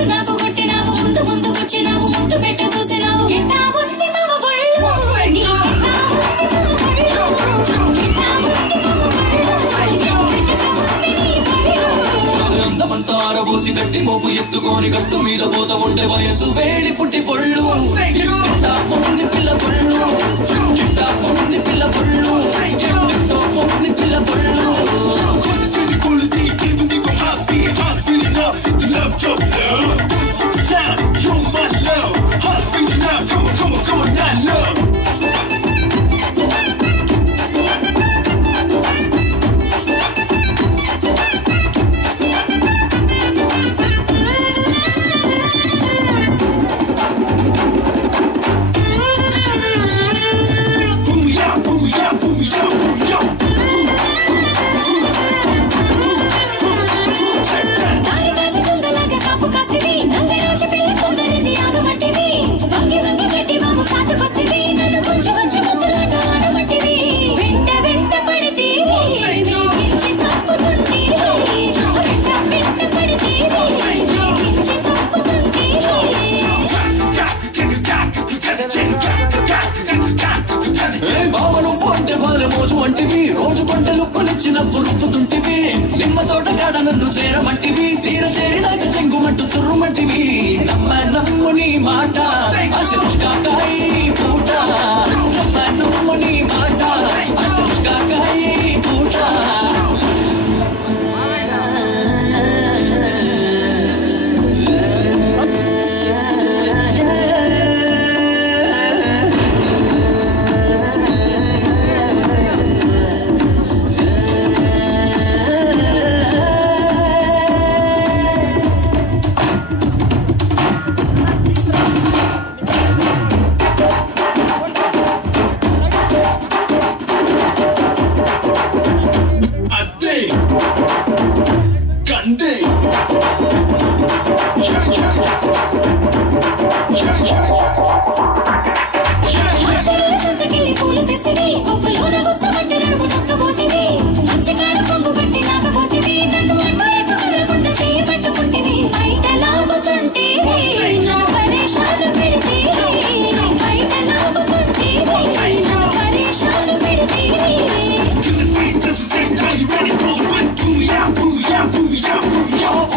కళ్ళు నాకు కొట్టినావు ముందు ముందుకొచ్చినావు ముద్దు పెట్ట చూసినావు ఎట్టా ఉంది మామ గొళ్ళు నీ ఎట్టా ఉంది అందమంతా ఆరబోసి గట్టి మోపు ఎత్తుకొని గట్టు మీద పోత ఉంటే వయసు వేడి పుట్టి పొళ్ళు పొంది పిల్ల పొళ్ళు పొంది పిల్ల పొళ్ళు పొంది పిల్ల పొళ్ళు రోజు పంటలు కొలిచిన పురుపుతుంటివి నిమ్మ తోట కాడ నన్ను చేరమంటివి తీర చేరినాక చెంగుమంటూ తుర్రుమంటివి నమ్ముని మాట అసలుకాకాయి పూట నమ్ముని మాట అసలుకాకాయి పూట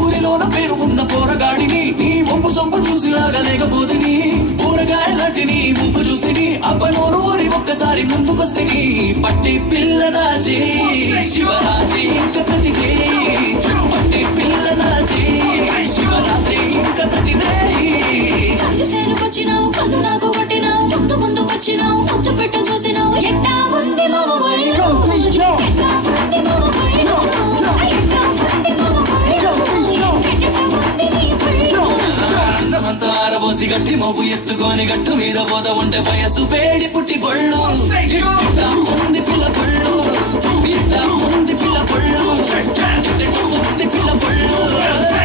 ఊరిలోన పేరు ఉన్న పోరగాడిని నీ ఒంపు సొంపు చూసిలాగా లేకపోతిని ఊరగాయలాంటిని ఉప్పు చూస్తిని అబ్బనోరు ఊరి ఒక్కసారి ముందుకొస్తిని పట్టి పిల్ల నాచి శివరాత్రి ఇంక ప్రతికే పట్టి పిల్ల నాచి శివరాత్రి ఇంక ప్రతినే వచ్చినావు కన్ను నాకు కొట్టినావు ముందు ముందుకొచ్చినావు ముద్దు పెట్ట చూసినావు ఎట్టా ఉంది మామ గొళ్ళు ఎట్టా ఉంది మామ గొళ్ళు అందమంతా ఆరబోసి గట్టి మోపు ఎత్తుకొని గట్టు మీద పోత ఉంటే వయసు వేడి పుట్టి పొళ్ళు ఉంది పిల్ల పొళ్ళు ఉంది పిల్ల పొళ్ళు ఉంది పిల్ల పొళ్ళు